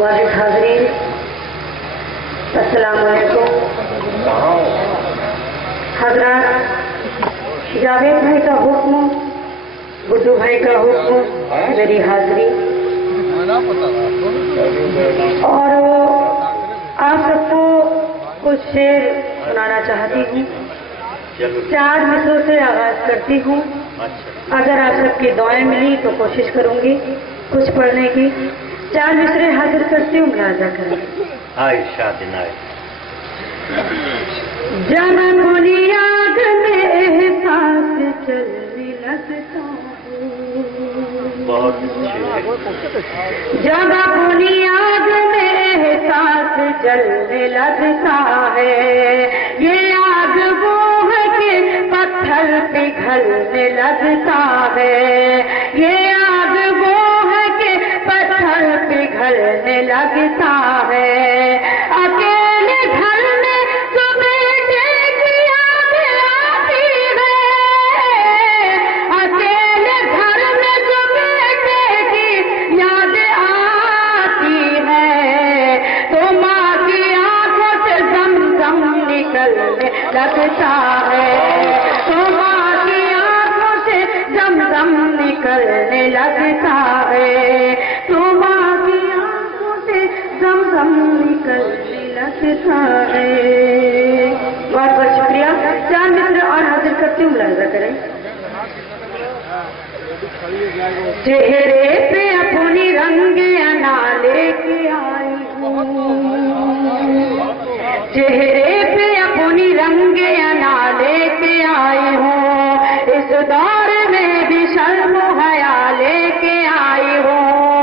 वाजिद हाज़रीन, अस्सलाम वालेकुम। हज़रात, जावेद भाई का हुक्म, गुड्डू भाई का हुक्म, मेरी हाज़री, और आप सबको कुछ शेर सुनाना चाहती हूँ। 4 मिसरों से आगाज करती हूँ। अगर आप सबकी दुआएं मिली तो कोशिश करूंगी कुछ पढ़ने की। 4 मिसरे हाजिर करती हूँ, मुलाजा करें। जब खुली आग में एहसास चलने लगता है, जब खुली आग में एहसास जलने लगता है, ये आग वो है कि पत्थर पिघलने लगता है, ये आग वो है कि पत्थर पिघलने लगता है। अकेले घर में तो बेटे की याद आती है, अकेले घर में तो बेटे की याद आती है, तो माँ की आंखों से ज़म-ज़म निकलने लगता है, तो माँ की आंखों से ज़म-ज़म निकलने लगता है, तो माँ की आंखों से ज़म-ज़म निकलने लगता है। बहुत बहुत शुक्रिया। 4 मित्र और हाजिर करती हूँ, मुलाहिजा करें। चेहरे पे अपनी रंग अना लेके आई हूँ, चेहरे पे अपनी रंग अना लेके आई हूँ, इस दौर में भी शर्म हया लेके आई हूँ,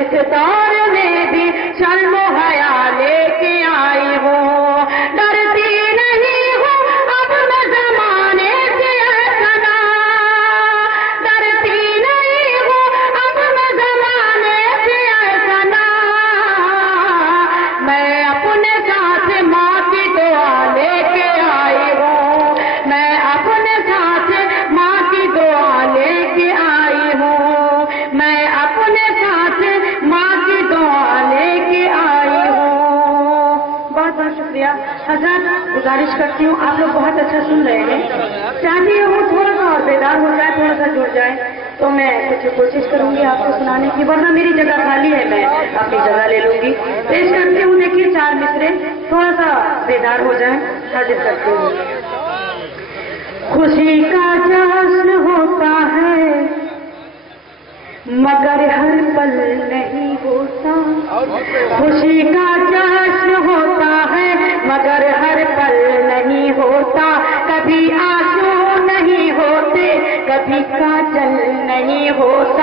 इस दौर में भी शर्म हया लेके आई हूँ। डरती नहीं हूँ अब मैं ज़माने से सना, डरती नहीं हूँ अब मैं ज़माने से सना, मैं अपने साथ माँ की दुआ लेके आई हूँ, मैं अपने साथ माँ की दुआ लेके आई हूँ, मैं अपने साथ माँ की दुआ लेके आई हूँ। बहुत बहुत शुक्रिया। हज़रत, गुजारिश करती हूँ, आप लोग बहुत अच्छा सुन रहे हैं, चाहती हूँ थोड़ा सा और बेदार हो जाए, थोड़ा सा जुड़ जाए, तो मैं कुछ कोशिश करूंगी आपको सुनाने की, वरना मेरी जगह खाली है, मैं अपनी जगह ले लूंगी। पेश करती हूँ, देखिए 4 मिसरे, थोड़ा सा बेदार हो जाए, हाजिर करती हूँ। खुशी का जश्न होता है मगर हर पल नहीं होता, खुशी का जश्न होता है मगर हर पल नहीं होता, कभी आंसू नहीं होते, कभी काजल नहीं होता,